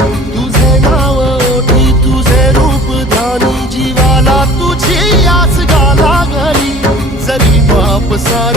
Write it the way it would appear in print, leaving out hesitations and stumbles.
तुझे नाव ओठी तुझे रूप ध्यानी जीवाला तुझी आस गाला घरी जरी बाप सा